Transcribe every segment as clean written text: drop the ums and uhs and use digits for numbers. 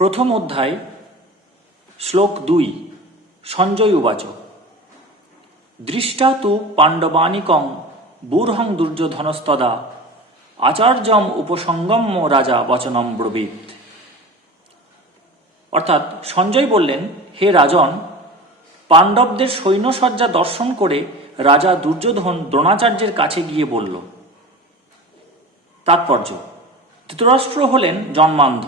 প্রথম অধ্যায় শ্লোক 2। সঞ্জয় উবাচ দৃষ্টা তু পাণ্ডবানিকং বূর্হং দুর্যোধনস্তদা আচার্যম উপসঙ্গম্য রাজা বচনম ব্রবীত। অর্থাৎ সঞ্জয় বললেন, হে রাজন, পাণ্ডবদের সৈন্যসজ্জা দর্শন করে রাজা দুর্যোধন দ্রোণাচার্যের কাছে গিয়ে বলল। তাৎপর্য: ধৃতরাষ্ট্র হলেন জন্মান্ধ।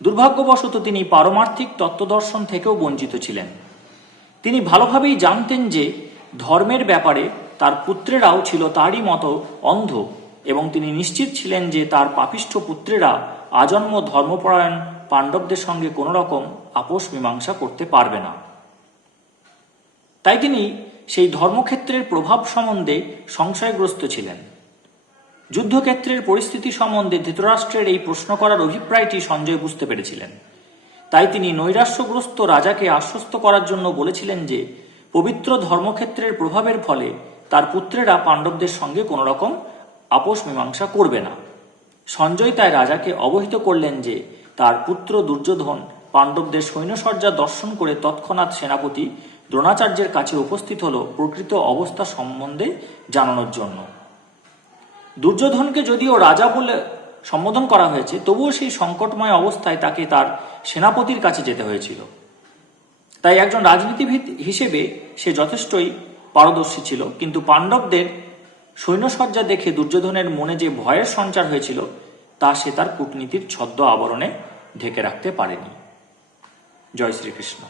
দুর্ভাগ্যবশত তিনি পারমার্থিক তত্ত্বদর্শন থেকেও বঞ্চিত ছিলেন। তিনি ভালোভাবেই জানতেন যে ধর্মের ব্যাপারে তার পুত্রেরাও ছিল তারই মতো অন্ধ, এবং তিনি নিশ্চিত ছিলেন যে তার পাপিষ্ঠ পুত্রেরা আজন্ম ধর্মপরায়ণ পাণ্ডবদের সঙ্গে কোনো রকম আপোষ মীমাংসা করতে পারবে না। তাই তিনি সেই ধর্মক্ষেত্রের প্রভাব সম্বন্ধে সংশয়গ্রস্ত ছিলেন। যুদ্ধক্ষেত্রের পরিস্থিতি সম্বন্ধে ধৃতরাষ্ট্রের এই প্রশ্ন করার অভিপ্রায়টি সঞ্জয় বুঝতে পেরেছিলেন। তাই তিনি নৈরাশ্যগ্রস্ত রাজাকে আশ্বস্ত করার জন্য বলেছিলেন যে পবিত্র ধর্মক্ষেত্রের প্রভাবের ফলে তার পুত্রেরা পাণ্ডবদের সঙ্গে কোনো রকম আপোষ মীমাংসা করবে না। সঞ্জয় তাই রাজাকে অবহিত করলেন যে তার পুত্র দুর্যোধন পাণ্ডবদের সৈন্যসজ্জা দর্শন করে তৎক্ষণাৎ সেনাপতি দ্রোণাচার্যের কাছে উপস্থিত হল প্রকৃত অবস্থা সম্বন্ধে জানানোর জন্য। দুর্যোধনকে যদিও রাজা বলে সম্বোধন করা হয়েছে, তবুও সেই সংকটময় অবস্থায় তাকে তার সেনাপতির কাছে যেতে হয়েছিল। তাই একজন রাজনীতিবিদ হিসেবে সে যথেষ্টই পারদর্শী ছিল, কিন্তু পাণ্ডবদের সৈন্যসজ্জা দেখে দুর্যোধনের মনে যে ভয়ের সঞ্চার হয়েছিল তা সে তার কূটনীতির ছদ্ম আবরণে ঢেকে রাখতে পারেনি। জয় শ্রীকৃষ্ণ।